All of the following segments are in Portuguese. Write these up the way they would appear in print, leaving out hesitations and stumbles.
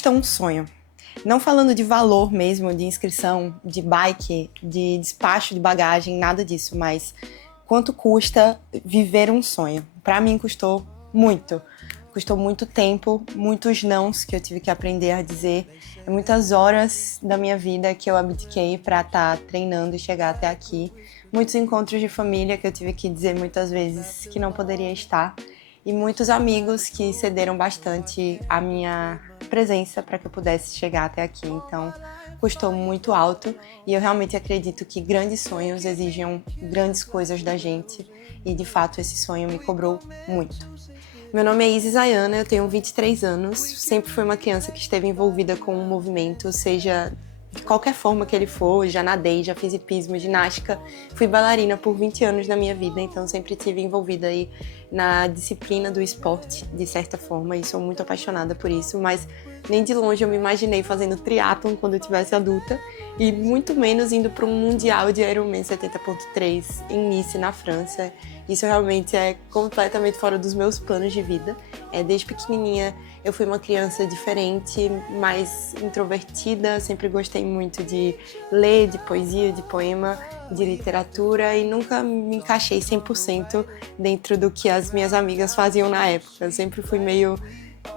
custa um sonho? Não falando de valor mesmo, de inscrição, de bike, de despacho de bagagem, nada disso, mas quanto custa viver um sonho? Para mim custou muito. Custou muito tempo, muitos nãos que eu tive que aprender a dizer, muitas horas da minha vida que eu abdiquei para estar treinando e chegar até aqui, muitos encontros de família que eu tive que dizer muitas vezes que não poderia estar, e muitos amigos que cederam bastante a minha presença para que eu pudesse chegar até aqui. Então, custou muito alto e eu realmente acredito que grandes sonhos exigem grandes coisas da gente e, de fato, esse sonho me cobrou muito. Meu nome é Isis Ayana, eu tenho 23 anos, sempre fui uma criança que esteve envolvida com um movimento, seja de qualquer forma que ele for, já nadei, já fiz hipismo, ginástica, fui bailarina por 20 anos da minha vida, então sempre estive envolvida aí na disciplina do esporte, de certa forma, e sou muito apaixonada por isso, mas nem de longe eu me imaginei fazendo triatlon quando eu tivesse adulta, e muito menos indo para um mundial de Ironman 70.3 em Nice, na França. Isso realmente é completamente fora dos meus planos de vida. Desde pequenininha eu fui uma criança diferente, mais introvertida, sempre gostei muito de ler, de poesia, de poema, de literatura e nunca me encaixei 100% dentro do que as minhas amigas faziam na época. Eu sempre fui meio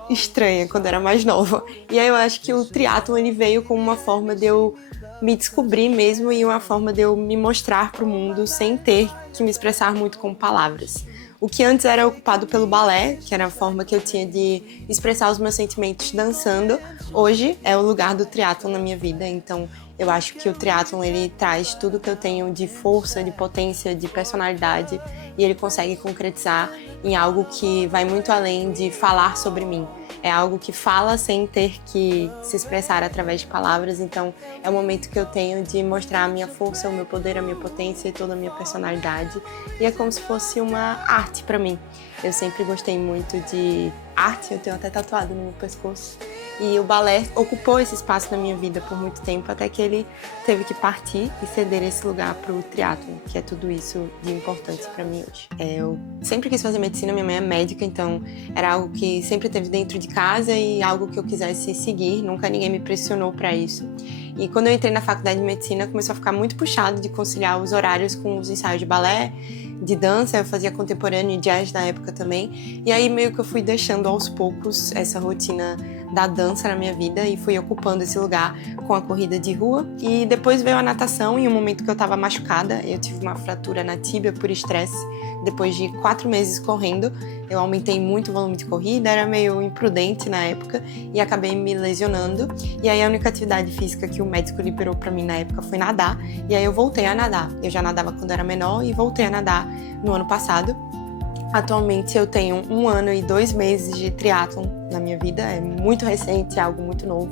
estranha quando era mais nova. E aí eu acho que o triatlon ele veio como uma forma de eu me descobrir mesmo e uma forma de eu me mostrar para o mundo sem ter que me expressar muito com palavras. O que antes era ocupado pelo balé, que era a forma que eu tinha de expressar os meus sentimentos dançando, hoje é o lugar do triatlon na minha vida. Então eu acho que o triatlon ele traz tudo que eu tenho de força, de potência, de personalidade e ele consegue concretizar em algo que vai muito além de falar sobre mim. É algo que fala sem ter que se expressar através de palavras, então é o momento que eu tenho de mostrar a minha força, o meu poder, a minha potência e toda a minha personalidade. E é como se fosse uma arte para mim. Eu sempre gostei muito de arte, eu tenho até tatuado no meu pescoço. E o balé ocupou esse espaço na minha vida por muito tempo, até que ele teve que partir e ceder esse lugar para o triatlon, que é tudo isso de importante para mim hoje. Eu sempre quis fazer medicina, minha mãe é médica, então era algo que sempre teve dentro de casa e algo que eu quisesse seguir, nunca ninguém me pressionou para isso. E quando eu entrei na faculdade de medicina, começou a ficar muito puxado de conciliar os horários com os ensaios de balé, de dança, eu fazia contemporâneo e jazz na época também, e aí meio que eu fui deixando aos poucos essa rotina da dança na minha vida e fui ocupando esse lugar com a corrida de rua. E depois veio a natação, em um momento que eu estava machucada, eu tive uma fratura na tíbia por estresse. Depois de 4 meses correndo, eu aumentei muito o volume de corrida, era meio imprudente na época e acabei me lesionando. E aí a única atividade física que o médico liberou para mim na época foi nadar, e aí eu voltei a nadar. Eu já nadava quando era menor e voltei a nadar no ano passado. Atualmente eu tenho 1 ano e 2 meses de triatlon na minha vida, é muito recente, é algo muito novo,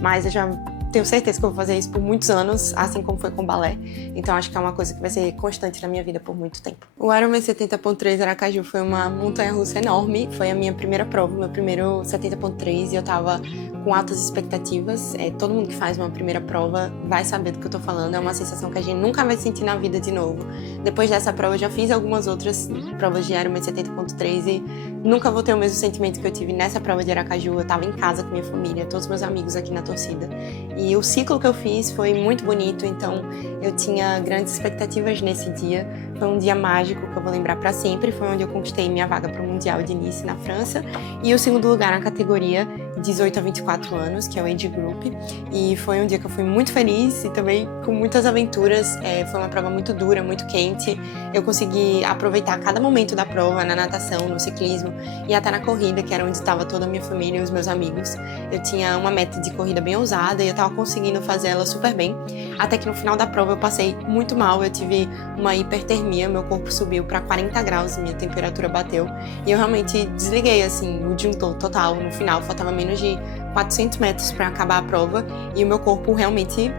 mas eu já tenho certeza que eu vou fazer isso por muitos anos, assim como foi com o balé, então acho que é uma coisa que vai ser constante na minha vida por muito tempo. O Ironman 70.3 Aracaju foi uma montanha-russa enorme, foi a minha primeira prova, meu primeiro 70.3 e eu tava com altas expectativas. Todo mundo que faz uma primeira prova vai saber do que eu tô falando, é uma sensação que a gente nunca vai sentir na vida de novo. Depois dessa prova eu já fiz algumas outras provas de Ironman 70.3 e nunca vou ter o mesmo sentimento que eu tive nessa prova de Aracaju. Eu tava em casa com minha família, todos meus amigos aqui na torcida. E o ciclo que eu fiz foi muito bonito, então eu tinha grandes expectativas nesse dia. Foi um dia mágico que eu vou lembrar para sempre, foi onde eu conquistei minha vaga para o Mundial de Nice, na França, e o segundo lugar na categoria 18 a 24 anos, que é o Age Group, e foi um dia que eu fui muito feliz e também com muitas aventuras. Foi uma prova muito dura, muito quente, eu consegui aproveitar cada momento da prova, na natação, no ciclismo e até na corrida, que era onde estava toda a minha família e os meus amigos. Eu tinha uma meta de corrida bem ousada e eu estava conseguindo fazer ela super bem, até que no final da prova eu passei muito mal, eu tive uma hipertermia, meu corpo subiu para 40 graus, minha temperatura bateu e eu realmente desliguei assim, o disjuntor total. No final faltava menos de 400 metros para acabar a prova e o meu corpo realmente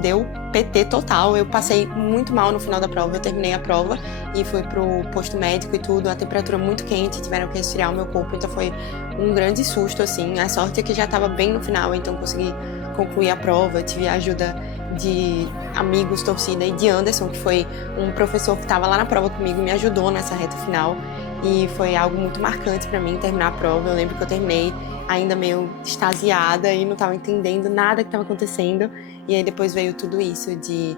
deu PT total. Eu passei muito mal no final da prova, eu terminei a prova e fui pro posto médico e tudo, a temperatura muito quente, tiveram que resfriar o meu corpo, então foi um grande susto assim. A sorte é que já estava bem no final, então consegui concluir a prova, tive a ajuda de amigos, torcida e de Anderson, que foi um professor que estava lá na prova comigo, me ajudou nessa reta final. e foi algo muito marcante para mim terminar a prova. Eu lembro que eu terminei ainda meio extasiada e não estava entendendo nada que estava acontecendo, e aí depois veio tudo isso de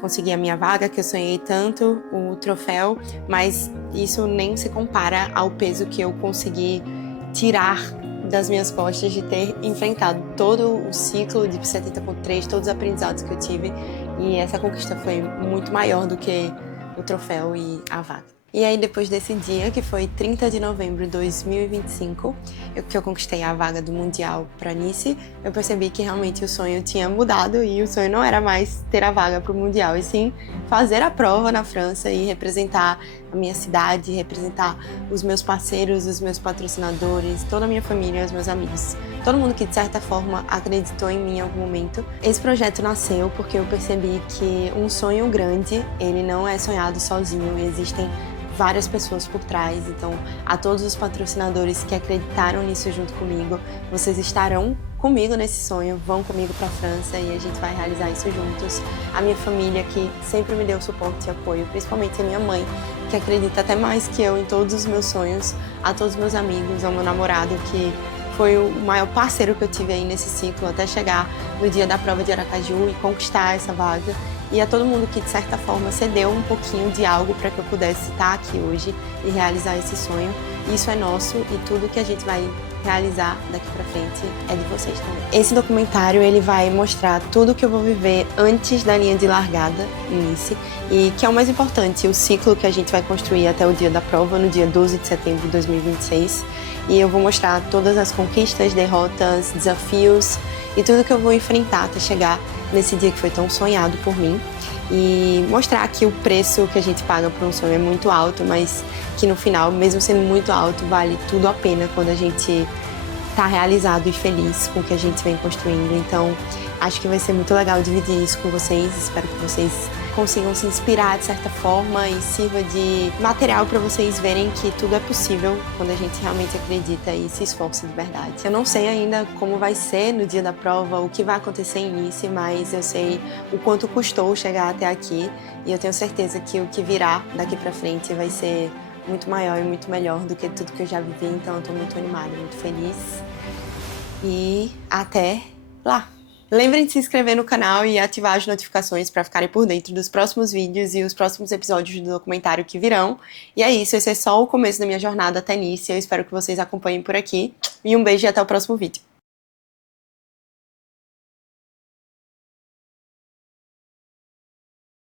conseguir a minha vaga, que eu sonhei tanto, o troféu, mas isso nem se compara ao peso que eu consegui tirar das minhas costas de ter enfrentado todo o ciclo de 70.3, todos os aprendizados que eu tive, e essa conquista foi muito maior do que o troféu e a vaga. E aí, depois desse dia, que foi 30 de novembro de 2025, que eu conquistei a vaga do Mundial para Nice, eu percebi que realmente o sonho tinha mudado e o sonho não era mais ter a vaga para o Mundial, e sim fazer a prova na França e representar a minha cidade, representar os meus parceiros, os meus patrocinadores, toda a minha família, os meus amigos. Todo mundo que, de certa forma, acreditou em mim em algum momento. Esse projeto nasceu porque eu percebi que um sonho grande, ele não é sonhado sozinho, e existem várias pessoas por trás. Então, a todos os patrocinadores que acreditaram nisso junto comigo, vocês estarão comigo nesse sonho, vão comigo para a França e a gente vai realizar isso juntos. A minha família, que sempre me deu suporte e apoio, principalmente a minha mãe, que acredita até mais que eu em todos os meus sonhos, a todos os meus amigos, ao meu namorado, que foi o maior parceiro que eu tive aí nesse ciclo, até chegar no dia da prova de Aracaju e conquistar essa vaga. E a todo mundo que, de certa forma, cedeu um pouquinho de algo para que eu pudesse estar aqui hoje e realizar esse sonho. Isso é nosso, e tudo que a gente vai realizar daqui para frente é de vocês também. Esse documentário, ele vai mostrar tudo que eu vou viver antes da linha de largada, Nice, e que é o mais importante, o ciclo que a gente vai construir até o dia da prova, no dia 12 de setembro de 2026. E eu vou mostrar todas as conquistas, derrotas, desafios e tudo que eu vou enfrentar até chegar nesse dia que foi tão sonhado por mim, e mostrar que o preço que a gente paga por um sonho é muito alto, mas que no final, mesmo sendo muito alto, vale tudo a pena quando a gente tá realizado e feliz com o que a gente vem construindo. Então, acho que vai ser muito legal dividir isso com vocês. Espero que vocês consigam se inspirar de certa forma e sirva de material para vocês verem que tudo é possível quando a gente realmente acredita e se esforça de verdade. Eu não sei ainda como vai ser no dia da prova, o que vai acontecer em Nice, mas eu sei o quanto custou chegar até aqui, e eu tenho certeza que o que virá daqui para frente vai ser muito maior e muito melhor do que tudo que eu já vivi. Então eu tô muito animada, muito feliz, e até lá! Lembrem de se inscrever no canal e ativar as notificações para ficarem por dentro dos próximos vídeos e os próximos episódios do documentário que virão. E é isso, esse é só o começo da minha jornada até Nice. Eu espero que vocês acompanhem por aqui. E um beijo e até o próximo vídeo.